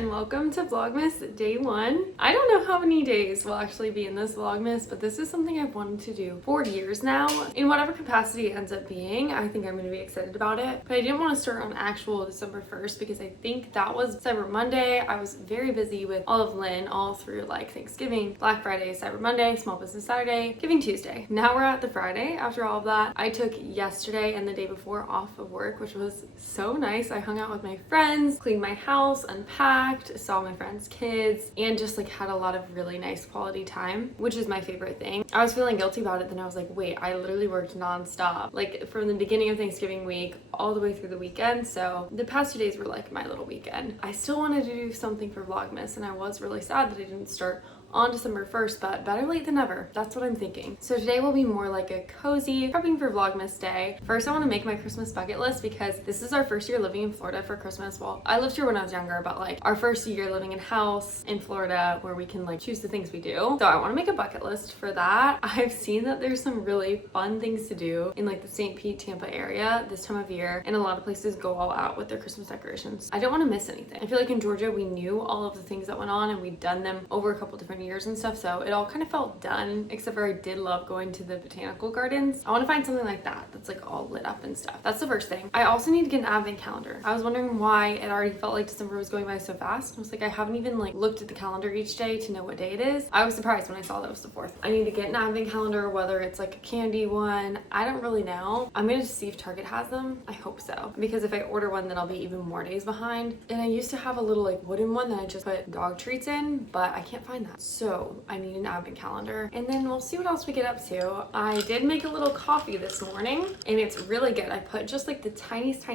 and welcome to Vlogmas Day 1. I don't know how many days will actually be in this Vlogmas, but this is something I've wanted to do for years now. In whatever capacity it ends up being, I think I'm going to be excited about it. But I didn't want to start on actual December 1st because I think that was Cyber Monday. I was very busy with all of Lynn all through like Thanksgiving, Black Friday, Cyber Monday, Small Business Saturday, Giving Tuesday. Now we're at the Friday after all of that. I took yesterday and the day before off of work, which was so nice. I hung out with my friends, cleaned my house, unpacked, saw my friends' kids, and just like had a lot of really nice quality time, which is my favorite thing. I was feeling guilty about it, then I was like, wait, I literally worked nonstop, like from the beginning of Thanksgiving week all the way through the weekend. So the past 2 days were like my little weekend. I still wanted to do something for Vlogmas, and I was really sad that I didn't start on December 1st, but better late than never. That's what I'm thinking. So today will be more like a cozy prepping for Vlogmas day. First, I want to make my Christmas bucket list because this is our first year living in Florida for Christmas. Well, I lived here when I was younger, but like our first year living in a house in Florida where we can like choose the things we do. So I want to make a bucket list for that. I've seen that there's some really fun things to do in like the St. Pete, Tampa area this time of year, and a lot of places go all out with their Christmas decorations. I don't want to miss anything. I feel like in Georgia, we knew all of the things that went on and we'd done them over a couple different years and stuff, so it all kind of felt done, except for I did love going to the botanical gardens. I want to find something like that that's like all lit up and stuff. That's the first thing. I also need to get an advent calendar. I was wondering why it already felt like December was going by so fast. I was like, I haven't even like looked at the calendar each day to know what day it is. I was surprised when I saw that it was the 4th. I need to get an advent calendar, whether it's like a candy one. I don't really know. I'm gonna see if Target has them. I hope so, because if I order one, then I'll be even more days behind. And I used to have a little like wooden one that I just put dog treats in, but I can't find that. So I need an advent calendar, and then we'll see what else we get up to. I did make a little coffee this morning, and it's really good. I put just like the tiniest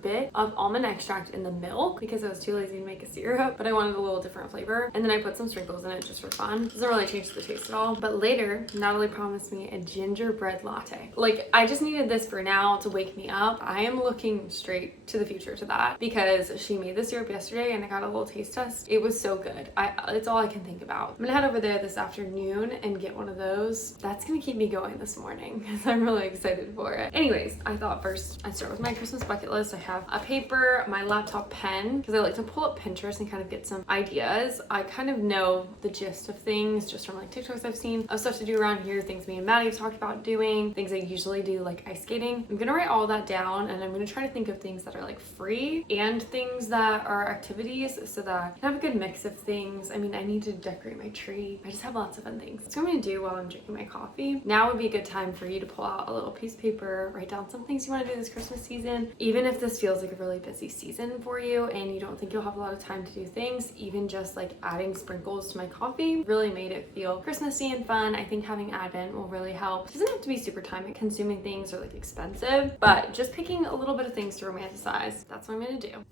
bit of almond extract in the milk because I was too lazy to make a syrup, but I wanted a little different flavor, and then I put some sprinkles in it just for fun. Doesn't really change the taste at all. But later, Natalie promised me a gingerbread latte. Like, I just needed this for now to wake me up. I am looking straight to the future to that because she made the syrup yesterday and I got a little taste test. It was so good. It's all I can think about. I'm gonna head over there this afternoon and get one of those. That's gonna keep me going this morning because I'm really excited for it. Anyways, I thought first I'd start with my Christmas bucket list. I have a paper, my laptop pen, because I like to pull up Pinterest and kind of get some ideas. I kind of know the gist of things just from like TikToks I've seen of stuff to do around here, things me and Maddie have talked about doing, things I usually do like ice skating. I'm gonna write all that down, and I'm gonna try to think of things that are like free and things that are activities so that I can have a good mix of things. I mean, I need to decorate my tree. I just have lots of fun things. That's what I'm gonna do while I'm drinking my coffee. Now would be a good time for you to pull out a little piece of paper, write down some things you want to do this Christmas season. Even if this feels like a really busy season for you and you don't think you'll have a lot of time to do things, even just like adding sprinkles to my coffee really made it feel Christmassy and fun. I think having Advent will really help. It doesn't have to be super time consuming things or like expensive, but just picking a little bit of things to romanticize. That's what I'm gonna do.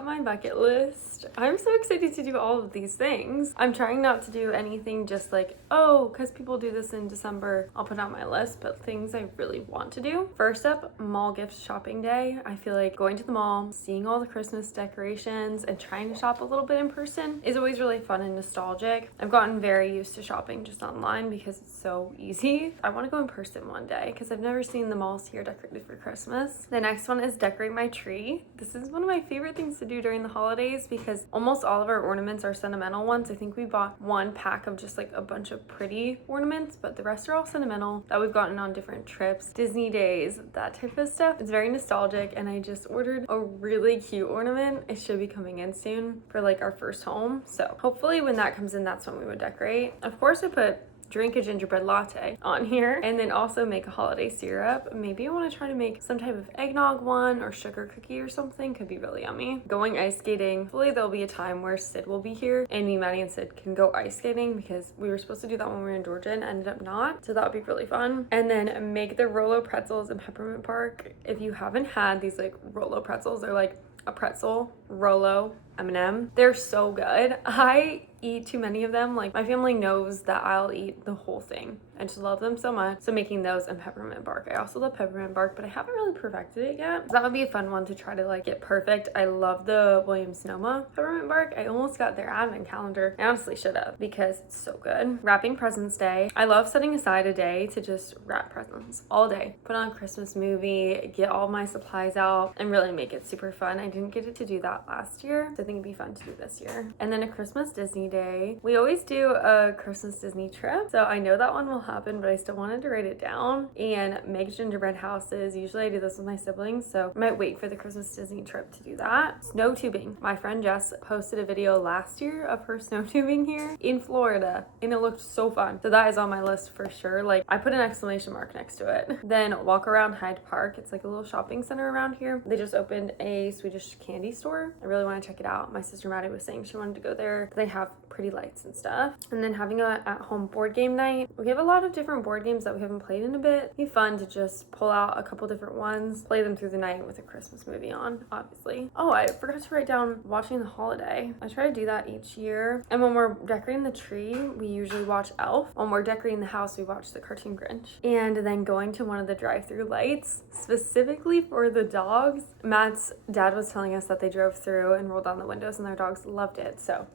up my bucket list. I'm so excited to do all of these things. I'm trying not to do anything just like, oh, because people do this in December, I'll put on my list, but things I really want to do. First up, mall gift shopping day. I feel like going to the mall, seeing all the Christmas decorations, and trying to shop a little bit in person is always really fun and nostalgic. I've gotten very used to shopping just online because it's so easy. I want to go in person one day because I've never seen the malls here decorated for Christmas. The next one is decorate my tree. This is one of my favorite things to do during the holidays because almost all of our ornaments are sentimental ones. I think we bought one pack of just like a bunch of pretty ornaments, but the rest are all sentimental that we've gotten on different trips, Disney days, that type of stuff. It's very nostalgic, and I just ordered a really cute ornament. It should be coming in soon for like our first home. So hopefully when that comes in, that's when we would decorate. Of course, I put drink a gingerbread latte on here, and then also make a holiday syrup. Maybe I want to try to make some type of eggnog one or sugar cookie or something. Could be really yummy. Going ice skating. Hopefully there'll be a time where Sid will be here and me, Maddie, and Sid can go ice skating because we were supposed to do that when we were in Georgia and ended up not. So that would be really fun. And then make the Rolo pretzels in Peppermint Park. If you haven't had these like Rolo pretzels, they're like a pretzel, Rolo, M&M. They're so good. I eat too many of them. Like, my family knows that I'll eat the whole thing. I just love them so much. So making those in peppermint bark. I also love peppermint bark, but I haven't really perfected it yet. So that would be a fun one to try to like get perfect. I love the Williams-Sonoma peppermint bark. I almost got their advent calendar. I honestly should have because it's so good. Wrapping presents day. I love setting aside a day to just wrap presents all day. Put on a Christmas movie, get all my supplies out, and really make it super fun. I didn't get to do that last year, so I think it'd be fun to do this year. And then a Christmas Disney day. We always do a Christmas Disney trip, so I know that one will happen, but I still wanted to write it down and make gingerbread houses. Usually I do this with my siblings, so I might wait for the Christmas Disney trip to do that. Snow tubing. My friend Jess posted a video last year of her snow tubing here in Florida, and it looked so fun. So that is on my list for sure. Like, I put an exclamation mark next to it. Then walk around Hyde Park. It's like a little shopping center around here. They just opened a Swedish candy store. I really want to check it out. My sister Maddie was saying she wanted to go there. They have pretty lights and stuff. And then having a at-home board game night. We have a lot of different board games that we haven't played in a bit. It'd be fun to just pull out a couple different ones, play them through the night with a Christmas movie on, obviously. Oh, I forgot to write down watching the holiday. I try to do that each year. And when we're decorating the tree, we usually watch Elf. When we're decorating the house, we watch the cartoon Grinch. And then going to one of the drive-through lights, specifically for the dogs. Matt's dad was telling us that they drove through and rolled down the windows and their dogs loved it. So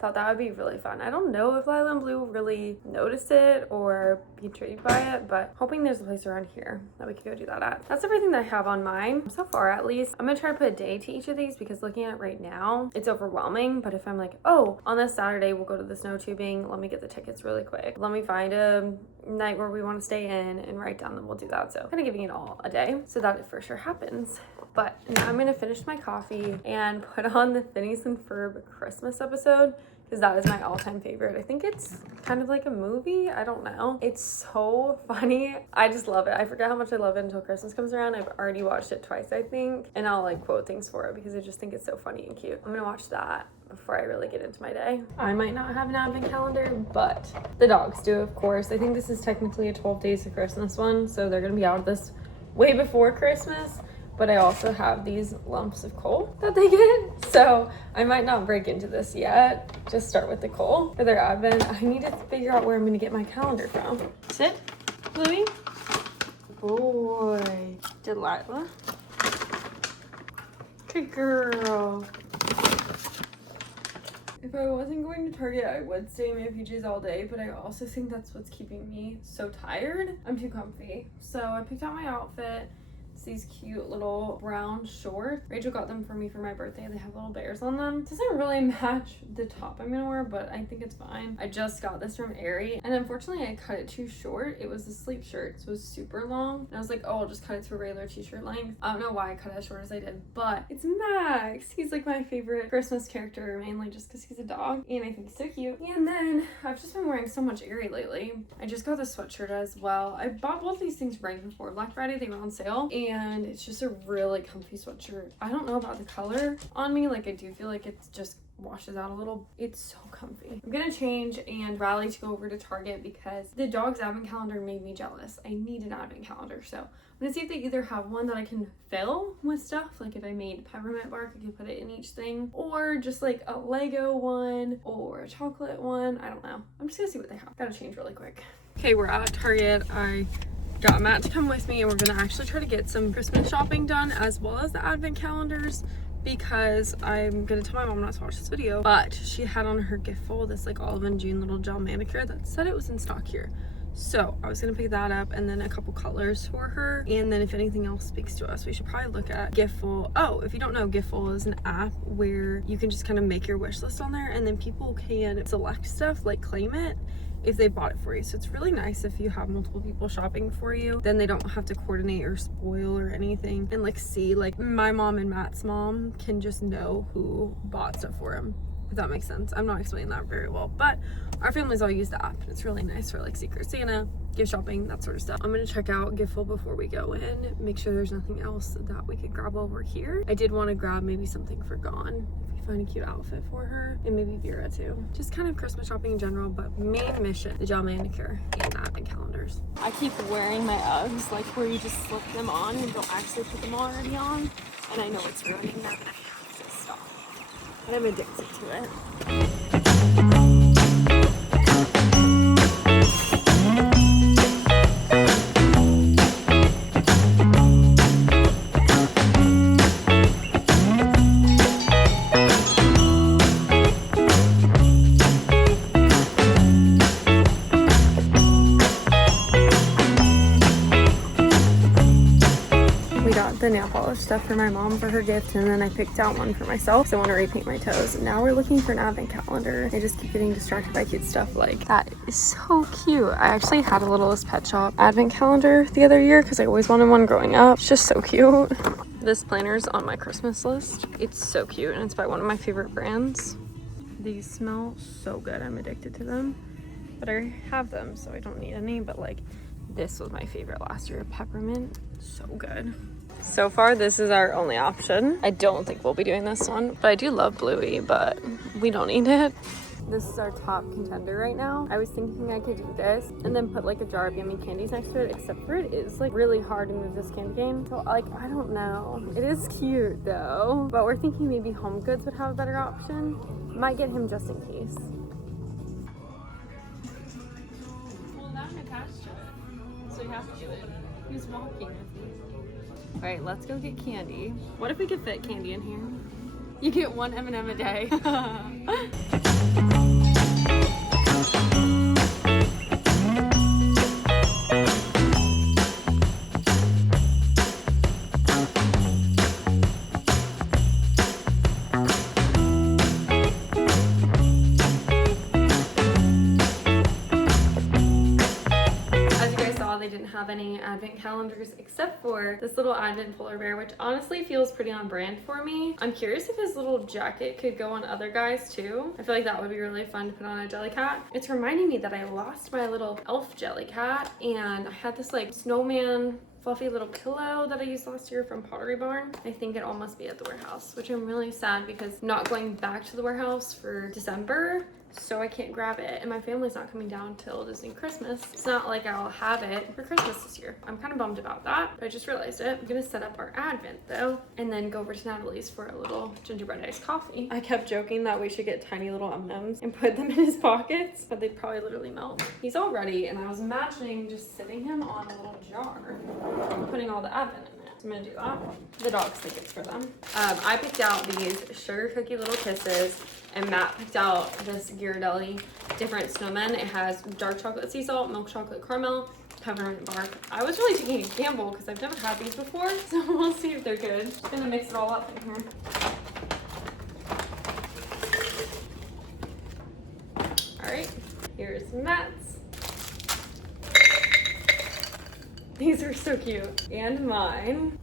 thought that would be really fun. I don't know if Lila and Blue will really notice it or be intrigued by it, but hoping there's a place around here that we could go do that at. That's everything that I have on mine so far, at least. I'm gonna try to put a day to each of these because looking at it right now, it's overwhelming. But if I'm like, oh, on this Saturday we'll go to the snow tubing, let me get the tickets really quick. Let me find a night where we want to stay in and write down, then we'll do that. So kind of giving it all a day so that it for sure happens. But now I'm gonna finish my coffee and put on the Phineas and Ferb Christmas episode because that is my all-time favorite. I think it's kind of like a movie. I don't know. It's so funny. I just love it. I forget how much I love it until Christmas comes around. I've already watched it twice, I think, and I'll like quote things for it because I just think it's so funny and cute. I'm gonna watch that before I really get into my day. I might not have an advent calendar, but the dogs do, of course. I think this is technically a 12 days of Christmas one, so they're gonna be out of this way before Christmas. But I also have these lumps of coal that they get. So I might not break into this yet. Just start with the coal for their advent. I need to figure out where I'm gonna get my calendar from. Sit, Bluey. Boy, Delilah. Good girl. If I wasn't going to Target, I would stay in my PJs all day, but I also think that's what's keeping me so tired. I'm too comfy. So I picked out my outfit. These cute little brown shorts. Rachel got them for me for my birthday. They have little bears on them. It doesn't really match the top I'm gonna wear, but I think it's fine. I just got this from Aerie, and unfortunately I cut it too short. It was a sleep shirt, so it was super long. And I was like, oh, I'll just cut it to a regular t-shirt length. I don't know why I cut it as short as I did, but it's Max. He's like my favorite Christmas character, mainly just because he's a dog, and I think he's so cute. And then I've just been wearing so much Aerie lately. I just got this sweatshirt as well. I bought both these things right before Black Friday. They were on sale, and and it's just a really comfy sweatshirt. I don't know about the color on me, like I do feel like it's just washes out a little. It's so comfy. I'm gonna change and rally to go over to Target because the dog's advent calendar made me jealous. I need an advent calendar, so I'm gonna see if they either have one that I can fill with stuff, like if I made peppermint bark I could put it in each thing, or just like a Lego one or a chocolate one. I don't know. I'm just gonna see what they have. Gotta change really quick. Okay, we're at Target. I got Matt to come with me and we're gonna actually try to get some Christmas shopping done as well as the advent calendars, because I'm gonna tell my mom not to watch this video, but she had on her gift fold this like Olive and June little gel manicure that said it was in stock here. So I was gonna pick that up and then a couple colors for her, and then if anything else speaks to us, we should probably look at Giftful. Oh, if you don't know, Giftful is an app where you can just kind of make your wish list on there, and then people can select stuff, like claim it if they bought it for you. So it's really nice if you have multiple people shopping for you, then they don't have to coordinate or spoil or anything, and like see, like my mom and Matt's mom can just know who bought stuff for him, if that makes sense. I'm not explaining that very well, but our families all use the app. It's really nice for like Secret Santa, gift shopping, that sort of stuff. I'm gonna check out Giftful before we go in, make sure there's nothing else that we could grab while we're here. I did want to grab maybe something for Gone, if we find a cute outfit for her, and maybe Vera too. Just kind of Christmas shopping in general, but main mission, the gel manicure and the advent calendars. I keep wearing my Uggs, like where you just slip them on and don't actually put them already on, and I know it's ruining that, but I have to stop. And I'm addicted to it. The nail polish stuff for my mom for her gift, and then I picked out one for myself because I want to repaint my toes. Now we're looking for an advent calendar. I just keep getting distracted by cute stuff like that. Is so cute. I actually had a Littlest Pet Shop advent calendar the other year because I always wanted one growing up. It's just so cute. This planner's on my Christmas list. It's so cute and it's by one of my favorite brands. These smell so good. I'm addicted to them, but I have them so I don't need any. But like, this was my favorite last year. Peppermint, so good. So far, this is our only option. I don't think we'll be doing this one, but I do love Bluey, but we don't need it. This is our top contender right now. I was thinking I could do this and then put like a jar of yummy candies next to it, except for it is like really hard to move this candy cane. So like, I don't know. It is cute though, but we're thinking maybe Home Goods would have a better option. Might get him just in case. Well, now I'm attached to it, so you have to do it. He's walking with me. All right, let's go get candy. What if we could fit candy in here? You get one M&M a day. Have any advent calendars except for this little advent polar bear, which honestly feels pretty on brand for me. I'm curious if his little jacket could go on other guys too. I feel like that would be really fun to put on a jelly cat. It's reminding me that I lost my little elf jelly cat, and I had this like snowman fluffy little pillow that I used last year from Pottery Barn. I think it all must be at the warehouse, which I'm really sad because not going back to the warehouse for December, so I can't grab it, and my family's not coming down till Disney Christmas. It's not like I'll have it for Christmas this year. I'm kind of bummed about that, but I just realized it. I'm gonna set up our advent though, and then go over to Natalie's for a little gingerbread iced coffee. I kept joking that we should get tiny little M&Ms and put them in his pockets, but they'd probably literally melt. He's all ready, and I was imagining just sitting him on a little jar and putting all the advent in it. So I'm gonna do that. The dogs think it's for them. I picked out these sugar cookie little kisses, and Matt picked out this Ghirardelli different snowmen. It has dark chocolate sea salt, milk chocolate caramel, peppermint bark. I was really taking a gamble because I've never had these before, so we'll see if they're good. Just gonna mix it all up in here. All right, here's Matt's. These are so cute. And mine.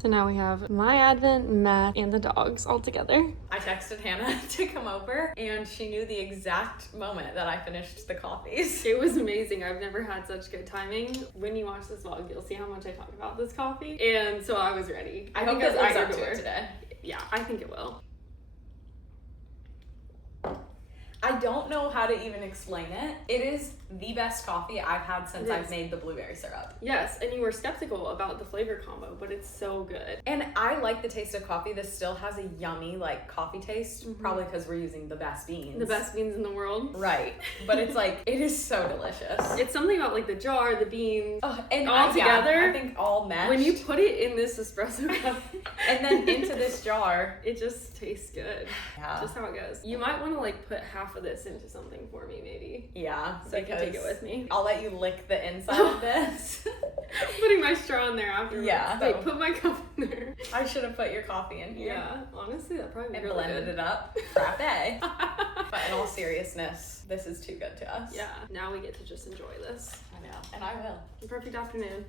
So now we have my Advent, Matt, and the dogs all together. I texted Hannah to come over, and she knew the exact moment that I finished the coffees. It was amazing. I've never had such good timing. When you watch this vlog, you'll see how much I talk about this coffee. And so I was ready. I hope this lives up to it today. Yeah, I think it will. I don't know how to even explain it. It is the best coffee I've had since I've made the blueberry syrup. Yes, and you were skeptical about the flavor combo, but it's so good. And I like the taste of coffee. This still has a yummy, like, coffee taste, probably because we're using the best beans. The best beans in the world. Right. But it's like, it is so delicious. It's something about, like, the jar, the beans, and all together. I think all meshed. When you put it in this espresso cup and then into this jar, it just tastes good. Yeah. Just how it goes. You might want to, like, put half of this into something for me, maybe. Yeah. So I can take it with me. I'll let you lick the inside of this. Putting my straw in there afterwards. Yeah. Wait, put my cup in there. I should have put your coffee in here. Yeah, honestly, that probably would be And really blended good. it up. Frappe. But in all seriousness, this is too good to us. Yeah, now we get to just enjoy this. I know. And I will. Perfect afternoon.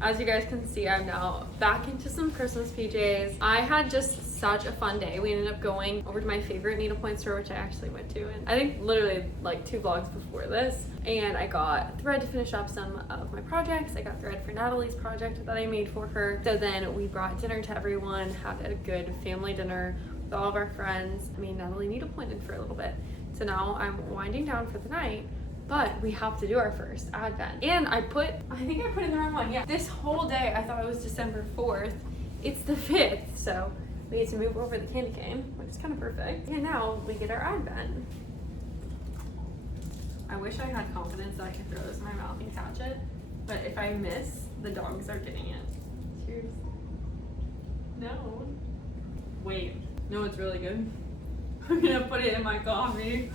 As you guys can see, I'm now back into some Christmas PJs. I had just such a fun day. We ended up going over to my favorite needlepoint store, which I actually went to, and I think literally like 2 vlogs before this. And I got thread to finish up some of my projects. I got thread for Natalie's project that I made for her. So then we brought dinner to everyone, had a good family dinner with all of our friends. I mean, Natalie needlepointed for a little bit. So now I'm winding down for the night. But we have to do our first Advent. And I think I put in the wrong one. Yeah, this whole day I thought it was December 4th. It's the 5th, so we get to move over the candy cane, which is kind of perfect. And now we get our Advent. I wish I had confidence that I could throw this in my mouth and catch it, but if I miss, the dogs are getting it. Cheers. No. Wait. No, it's really good. I'm gonna put it in my coffee.